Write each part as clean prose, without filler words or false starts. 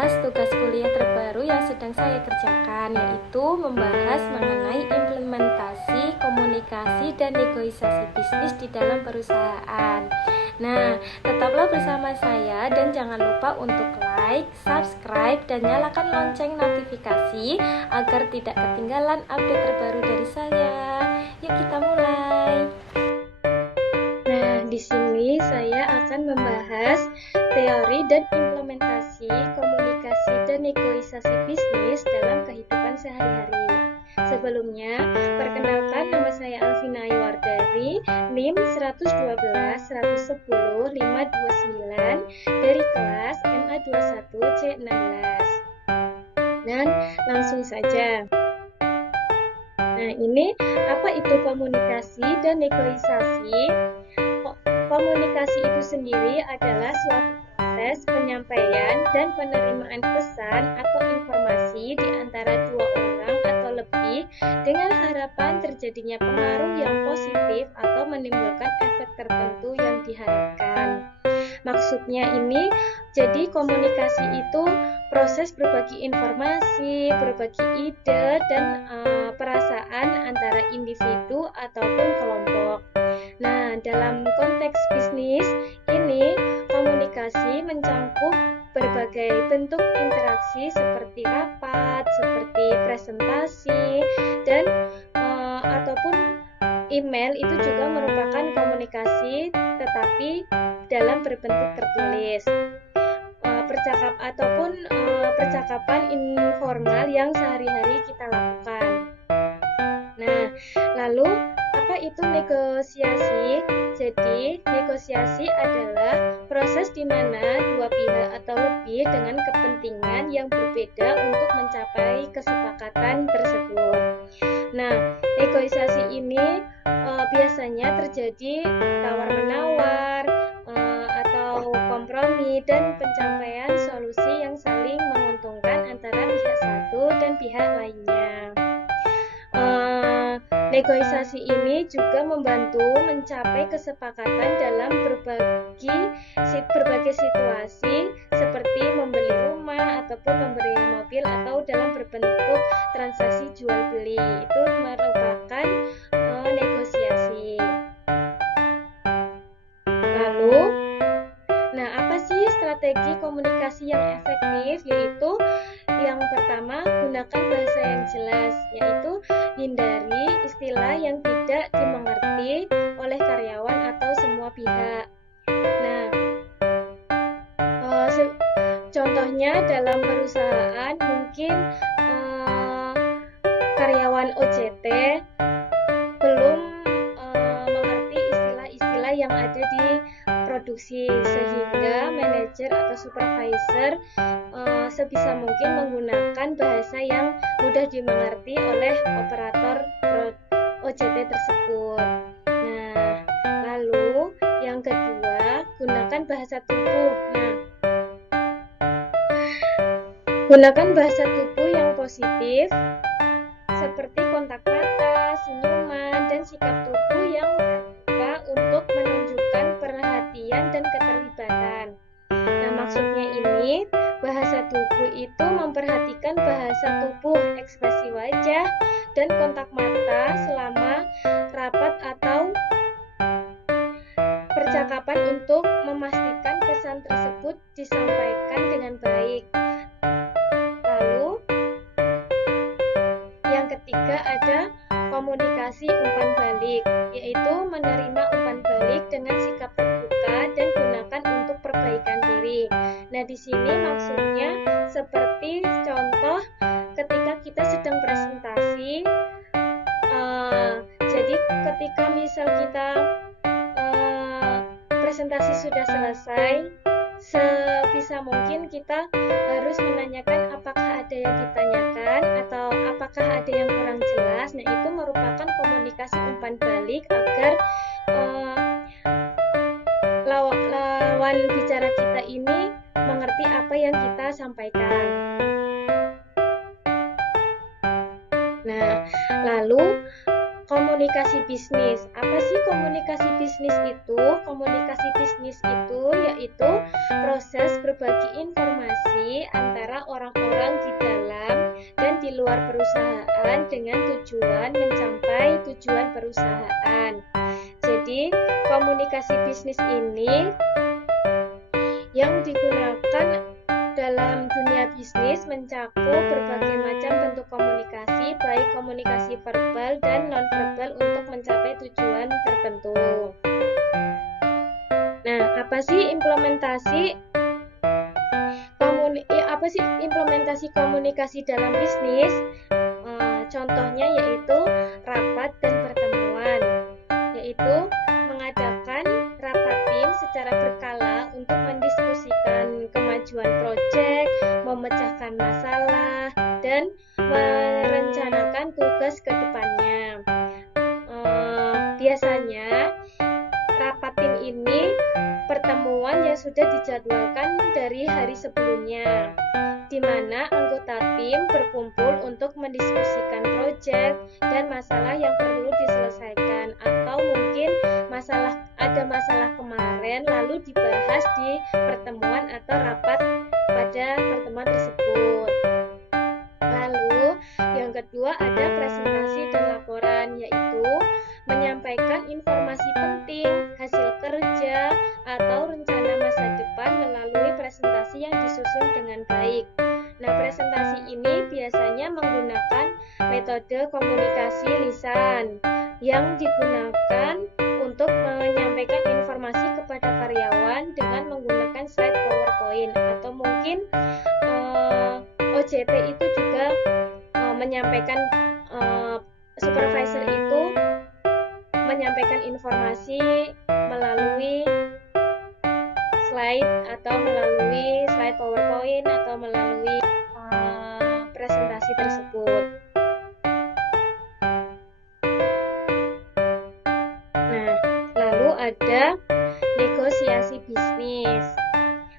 membahas tugas kuliah terbaru yang sedang saya kerjakan, yaitu membahas mengenai implementasi, komunikasi, dan negosiasi bisnis di dalam perusahaan. Nah, tetaplah bersama saya dan jangan lupa untuk like, subscribe, dan nyalakan lonceng notifikasi agar tidak ketinggalan update terbaru dari saya. Yuk kita mulai. Nah, di sini saya akan membahas teori dan implementasi komunikasi dan negosiasi bisnis dalam kehidupan sehari-hari. Sebelumnya, perkenalkan, nama saya Alvina Aywardari, NIM 112 110 529 dari kelas MA21 C16. Dan langsung saja. Nah, ini apa itu komunikasi dan negosiasi? Komunikasi itu sendiri adalah suatu proses penyampaian dan penerimaan pesan atau informasi di antara dua orang atau lebih dengan harapan terjadinya pengaruh yang positif atau menimbulkan efek tertentu yang diharapkan. Maksudnya ini, jadi komunikasi itu proses berbagi informasi, berbagi ide, dan perasaan antara individu ataupun kelompok. Nah, dalam konteks bisnis ini, komunikasi mencakup berbagai bentuk interaksi seperti rapat, seperti presentasi, dan ataupun email itu juga merupakan komunikasi tetapi dalam berbentuk tertulis. Percakapan informal yang sehari-hari kita lakukan. Nah, lalu apa itu negosiasi? Jadi, negosiasi adalah proses di mana dua pihak atau lebih dengan kepentingan yang berbeda untuk mencapai kesepakatan tersebut. Nah, negosiasi ini biasanya terjadi tawar-menawar atau kompromi dan pencapaian solusi yang saling menguntungkan antara pihak satu dan pihak lainnya. Negosiasi ini juga membantu mencapai kesepakatan dalam berbagai situasi seperti membeli rumah ataupun membeli mobil atau dalam berbentuk transaksi jual beli. Itu merupakan negosiasi. Lalu, apa sih strategi komunikasi yang efektif? Yaitu yang pertama, gunakan bahasa yang jelas, yaitu hindari istilah yang tidak dimengerti oleh karyawan atau semua pihak. Nah, contohnya dalam perusahaan mungkin karyawan OJT belum mengerti istilah-istilah yang ada di produksi, sehingga manajer atau supervisor sebisa mungkin menggunakan bahasa yang mudah dimengerti oleh operator OJT tersebut. Nah, lalu yang kedua, gunakan bahasa tubuh. Gunakan bahasa tubuh yang positif seperti kontak mata, senyuman, dan sikap tubuh yang terbuka untuk menunjukkan perhatian dan keterlibatan. Nah, maksudnya ini, bahasa tubuh itu memperhatikan bahasa tubuh, ekspresi wajah, dan kontak mata selama rapat atau percakapan untuk memastikan pesan tersebut disampaikan dengan baik. Lalu, yang ketiga ada komunikasi umpan balik, yaitu menerima umpan balik dengan sikap terbuka dan gunakan untuk perbaikan diri. Nah, di sini maksudnya seperti contoh ketika kita sedang presentasi. Jadi ketika misal kita presentasi sudah selesai, sebisa mungkin kita harus menanyakan apakah ada yang ditanyakan atau apakah ada yang kurang jelas. Nah, itu merupakan komunikasi umpan balik agar lawan bicara kita ini mengerti apa yang kita sampaikan. Nah, lalu komunikasi bisnis. Apa sih komunikasi bisnis itu? Komunikasi bisnis itu yaitu proses berbagi informasi antara orang-orang di dalam dan di luar perusahaan dengan tujuan mencapai tujuan perusahaan. Jadi, komunikasi bisnis ini yang digunakan dalam dunia bisnis mencakup berbagai macam bentuk komunikasi, baik komunikasi verbal dan non-verbal untuk mencapai tujuan tertentu. Nah, apa sih implementasi komunikasi dalam bisnis? Contohnya yaitu rapat dan pertemuan, yaitu mengadakan rapat tim secara berkala untuk mendiskusikan kemajuan proyek, memecahkan masalah, dan merencanakan tugas ke depannya. Biasanya rapat tim ini pertemuan yang sudah dijadwalkan dari hari sebelumnya, di mana anggota tim berkumpul untuk mendiskusikan proyek dan masalah yang perlu diselesaikan, atau mungkin ada masalah kemarin lalu dibahas di pertemuan atau rapat pada pertemuan tersebut. Lalu yang kedua ada presentasi dan laporan, yaitu menyampaikan informasi penting, hasil kerja, atau rencana masa depan melalui presentasi yang disusun dengan baik. Nah, presentasi ini biasanya menggunakan metode komunikasi lisan yang digunakan untuk menyampaikan informasi kepada karyawan dengan menggunakan slide PowerPoint, atau mungkin OJT itu juga menyampaikan supervisor itu menyampaikan informasi melalui slide atau melalui slide PowerPoint atau melalui presentasi tersebut. Nah, lalu ada negosiasi bisnis.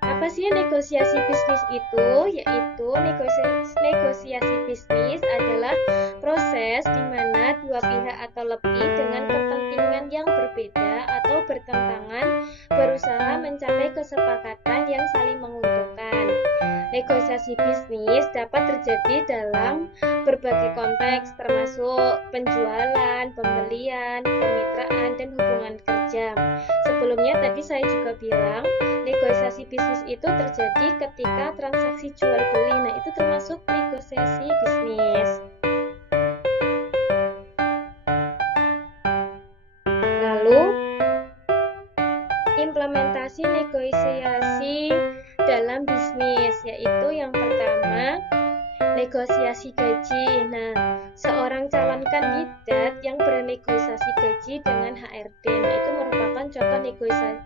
Apa sih negosiasi bisnis itu? Yaitu negosiasi bisnis adalah proses di mana dua pihak atau lebih dengan kepentingan yang berbeda atau bertentangan berusaha mencapai kesepakatan yang saling menguntungkan. Negosiasi bisnis dapat terjadi dalam berbagai konteks, termasuk penjualan, pembelian, kemitraan, dan hubungan kerja. Sebelumnya tadi saya juga bilang, negosiasi bisnis itu terjadi ketika transaksi jual beli. Nah, itu termasuk negosiasi bisnis. Lalu, implementasi negosiasi dalam bisnis, yaitu yang pertama, negosiasi gaji. Nah, seorang calon kandidat yang bernegosiasi gaji dengan HRD, nah itu merupakan contoh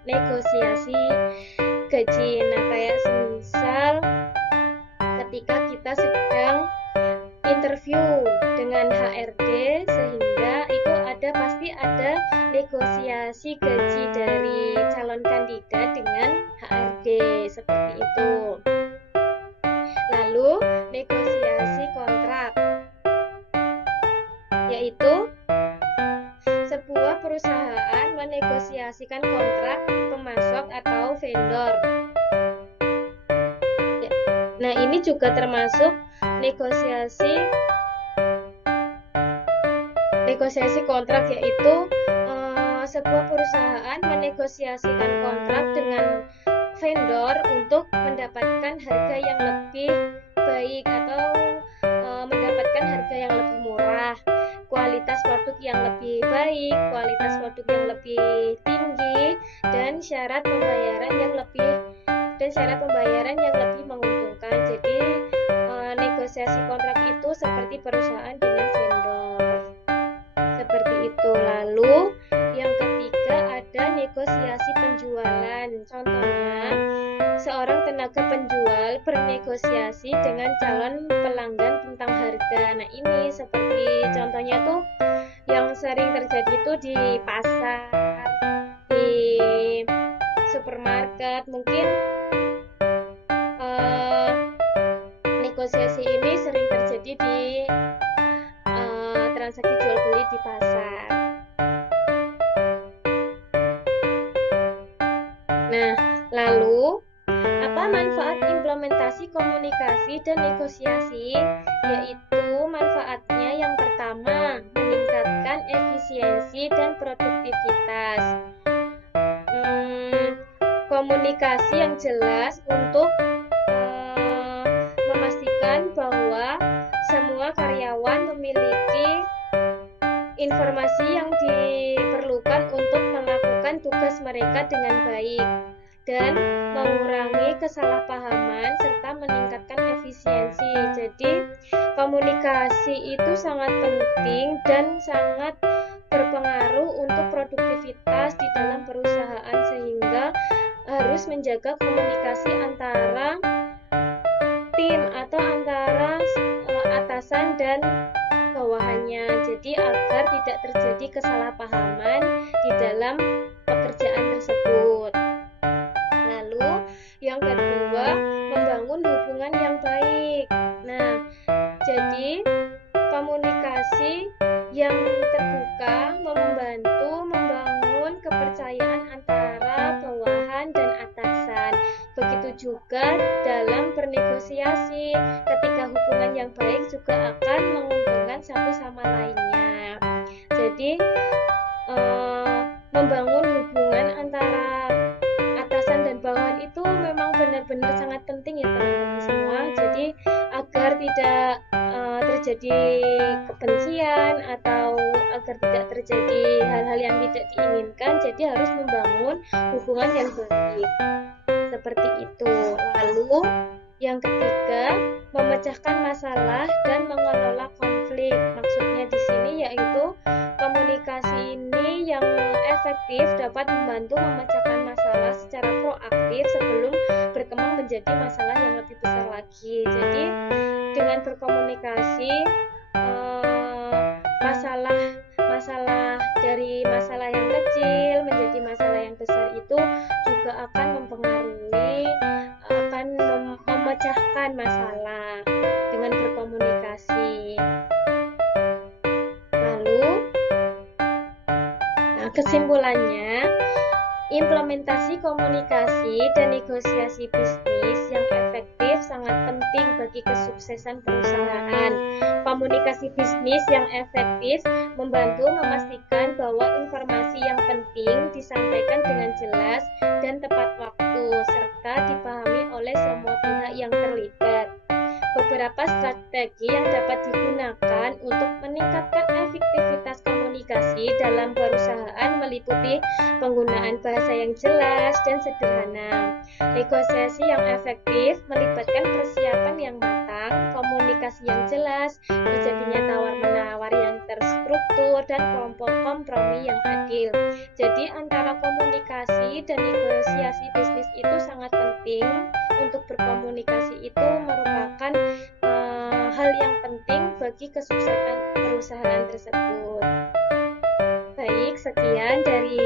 negosiasi gaji. Nah, kayak semisal ketika kita sedang interview dengan HRD, sehingga itu pasti ada negosiasi gaji dari calon kandidat dengan HRD, seperti itu. Lalu negosiasi kontrak, yaitu sebuah perusahaan menegosiasikan kontrak pemasok atau vendor. Nah, ini juga termasuk negosiasi kontrak, yaitu sebuah perusahaan menegosiasikan kontrak dengan vendor untuk mendapatkan harga yang lebih baik atau mendapatkan harga yang lebih murah, kualitas produk yang lebih baik, kualitas produk yang lebih tinggi, dan syarat pembayaran yang lebih menguntungkan. Jadi negosiasi kontrak itu seperti perusahaan dengan vendor, seperti itu. Lalu yang ketiga ada negosiasi penjualan. Contohnya, seorang tenaga penjual bernegosiasi dengan calon pelanggan tentang harga. Nah, ini seperti contohnya tuh yang sering terjadi itu di pasar, di supermarket. Mungkin negosiasi ini sering terjadi di transaksi jual beli di pasar. Nah, lalu apa manfaat implementasi komunikasi dan negosiasi? Yaitu manfaatnya yang pertama, meningkatkan efisiensi dan produktivitas. Komunikasi yang jelas untuk memastikan bahwa semua karyawan memiliki informasi yang diperlukan untuk melakukan tugas mereka dengan baik dan mengurangi kesalahpahaman serta meningkatkan efisiensi. Jadi, komunikasi itu sangat penting dan sangat berpengaruh untuk produktivitas di dalam perusahaan, sehingga harus menjaga komunikasi antara tim atau antara atasan dan bawahannya. Jadi agar tidak terjadi kesalahpahaman di dalam pekerjaan tersebut. Lalu yang kedua, membangun hubungan yang baik. Nah, jadi komunikasi yang terbuka membantu membangun kepercayaan antara bawahan dan atasan. Begitu juga dalam bernegosiasi, ketika hubungan yang baik juga akan menguntungkan satu sama lainnya. Jadi membangun hubungan antara atasan dan bawahan itu memang benar-benar sangat penting ya teman-teman semua. Jadi agar tidak terjadi kebencian atau agar tidak terjadi hal-hal yang tidak diinginkan, jadi harus membangun hubungan yang baik. Seperti itu. Lalu yang ketiga, memecahkan masalah dan mengelola konflik. Maksudnya di sini yaitu komunikasi ini yang efektif dapat membantu memecahkan masalah secara proaktif sebelum berkembang menjadi masalah yang lebih besar lagi. Jadi dengan berkomunikasi, masalah dari masalah yang kecil menjadi masalah yang besar itu juga akan mempengaruhi, akan memecahkan masalah dengan berkomunikasi. Lalu, kesimpulannya, implementasi komunikasi dan negosiasi bisnis yang efektif sangat penting bagi kesuksesan perusahaan. Komunikasi bisnis yang efektif membantu memastikan bahwa informasi yang penting disampaikan dengan jelas dan tepat waktu, serta dipahami oleh semua pihak yang terlibat. Beberapa strategi yang dapat digunakan untuk meningkatkan efektivitas komunikasi dalam perusahaan meliputi penggunaan bahasa yang jelas dan sederhana. Negosiasi yang efektif melibatkan persiapan yang matang, komunikasi yang jelas, terjadinya tawar-menawar yang terstruktur, dan kelompok kompromi yang adil. Jadi antara komunikasi dan negosiasi bisnis itu sangat penting. Untuk berkomunikasi itu merupakan hal yang penting bagi kesuksesan perusahaan tersebut. Baik, sekian dari